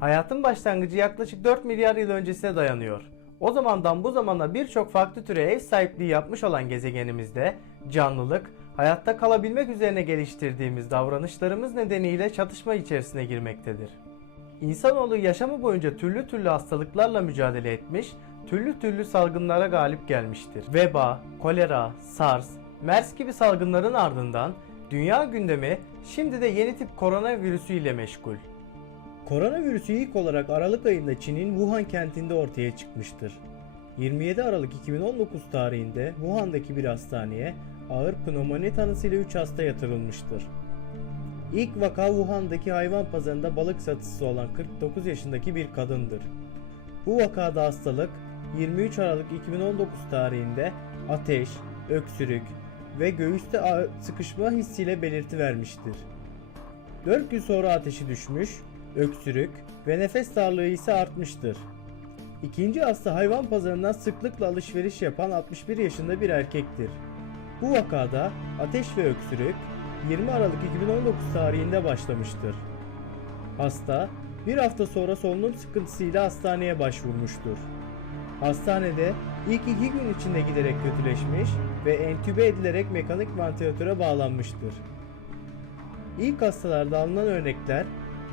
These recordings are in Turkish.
Hayatın başlangıcı yaklaşık 4 milyar yıl öncesine dayanıyor. O zamandan bu zamana birçok farklı türe ev sahipliği yapmış olan gezegenimizde canlılık, hayatta kalabilmek üzerine geliştirdiğimiz davranışlarımız nedeniyle çatışma içerisine girmektedir. İnsanoğlu yaşamı boyunca türlü türlü hastalıklarla mücadele etmiş, türlü türlü salgınlara galip gelmiştir. Veba, kolera, SARS, MERS gibi salgınların ardından dünya gündemi şimdi de yeni tip koronavirüsü ile meşgul. Koronavirüsü ilk olarak Aralık ayında Çin'in Wuhan kentinde ortaya çıkmıştır. 27 Aralık 2019 tarihinde Wuhan'daki bir hastaneye ağır pnömoni tanısıyla 3 hasta yatırılmıştır. İlk vaka Wuhan'daki hayvan pazarında balık satıcısı olan 49 yaşındaki bir kadındır. Bu vakada hastalık 23 Aralık 2019 tarihinde ateş, öksürük ve göğüste sıkışma hissiyle belirti vermiştir. 4 gün sonra ateşi düşmüş, öksürük ve nefes darlığı ise artmıştır. İkinci hasta hayvan pazarından sıklıkla alışveriş yapan 61 yaşında bir erkektir. Bu vakada ateş ve öksürük 20 Aralık 2019 tarihinde başlamıştır. Hasta bir hafta sonra solunum sıkıntısıyla hastaneye başvurmuştur. Hastanede ilk iki gün içinde giderek kötüleşmiş ve entübe edilerek mekanik ventilatöre bağlanmıştır. İlk hastalarda alınan örnekler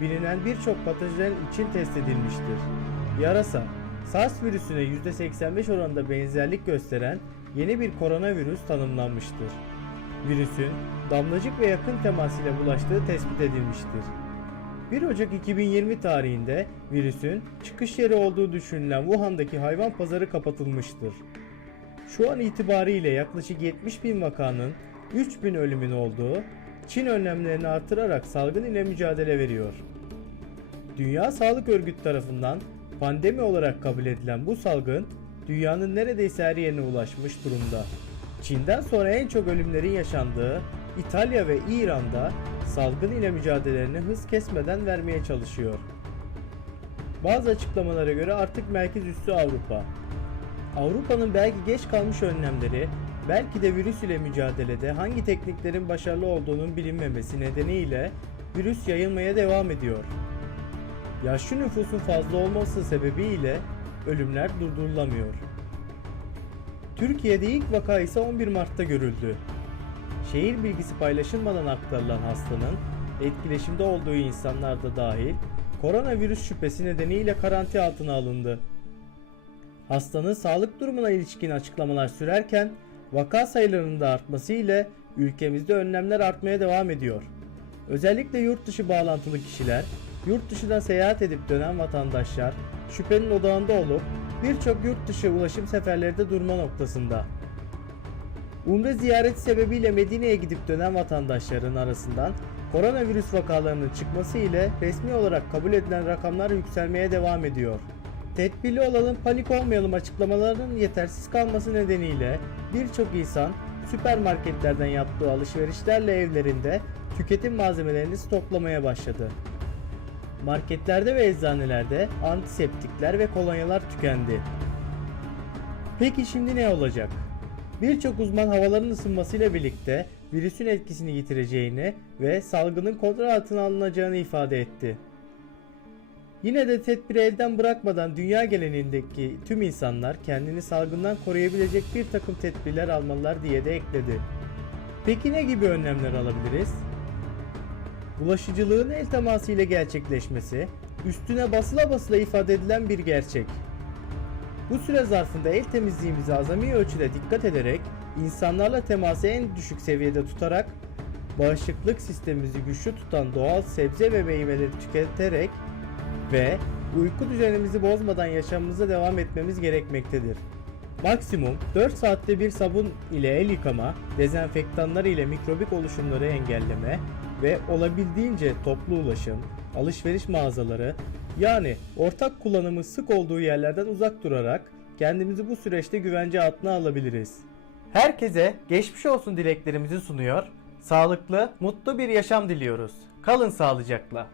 bilinen birçok patojen için test edilmiştir. Yarasa, SARS virüsüne %85 oranında benzerlik gösteren yeni bir koronavirüs tanımlanmıştır. Virüsün damlacık ve yakın temasıyla bulaştığı tespit edilmiştir. 1 Ocak 2020 tarihinde virüsün çıkış yeri olduğu düşünülen Wuhan'daki hayvan pazarı kapatılmıştır. Şu an itibariyle yaklaşık 70 bin vakanın 3 bin ölümün olduğu Çin önlemlerini artırarak salgın ile mücadele veriyor. Dünya Sağlık Örgütü tarafından pandemi olarak kabul edilen bu salgın dünyanın neredeyse her yerine ulaşmış durumda. Çin'den sonra en çok ölümlerin yaşandığı İtalya ve İran'da salgın ile mücadelelerini hız kesmeden vermeye çalışıyor. Bazı açıklamalara göre artık merkez üssü Avrupa. Avrupa'nın belki geç kalmış önlemleri, belki de virüs ile mücadelede hangi tekniklerin başarılı olduğunun bilinmemesi nedeniyle virüs yayılmaya devam ediyor. Yaşlı nüfusun fazla olması sebebiyle ölümler durdurulamıyor. Türkiye'de ilk vaka ise 11 Mart'ta görüldü. Şehir bilgisi paylaşılmadan aktarılan hastanın etkileşimde olduğu insanlar da dahil koronavirüs şüphesi nedeniyle karantina altına alındı. Hastanın sağlık durumuna ilişkin açıklamalar sürerken vaka sayılarının da artması ile ülkemizde önlemler artmaya devam ediyor. Özellikle yurt dışı bağlantılı kişiler, yurt dışından seyahat edip dönen vatandaşlar şüphenin odağında olup birçok yurt dışı ulaşım seferleri de durma noktasında. Umre ziyareti sebebiyle Medine'ye gidip dönen vatandaşların arasından koronavirüs vakalarının çıkması ile resmi olarak kabul edilen rakamlar yükselmeye devam ediyor. Tedbirli olalım, panik olmayalım açıklamalarının yetersiz kalması nedeniyle birçok insan süpermarketlerden yaptığı alışverişlerle evlerinde tüketim malzemelerini stoklamaya başladı. Marketlerde ve eczanelerde antiseptikler ve kolonyalar tükendi. Peki şimdi ne olacak? Birçok uzman havaların ısınmasıyla birlikte virüsün etkisini yitireceğini ve salgının kontrol altına alınacağını ifade etti. Yine de tedbiri elden bırakmadan dünya genelindeki tüm insanlar kendini salgından koruyabilecek bir takım tedbirler almalılar diye de ekledi. Peki ne gibi önlemler alabiliriz? Bulaşıcılığın el teması ile gerçekleşmesi, üstüne basıla basıla ifade edilen bir gerçek. Bu süre zarfında el temizliğimizi azami ölçüde dikkat ederek, insanlarla teması en düşük seviyede tutarak, bağışıklık sistemimizi güçlü tutan doğal sebze ve meyveleri tüketerek ve uyku düzenimizi bozmadan yaşamımıza devam etmemiz gerekmektedir. Maksimum 4 saatte bir sabun ile el yıkama, dezenfektanlar ile mikrobik oluşumları engelleme ve olabildiğince toplu ulaşım, alışveriş mağazaları yani ortak kullanımı sık olduğu yerlerden uzak durarak kendimizi bu süreçte güvence altına alabiliriz. Herkese geçmiş olsun dileklerimizi sunuyor. Sağlıklı, mutlu bir yaşam diliyoruz. Kalın sağlıcakla.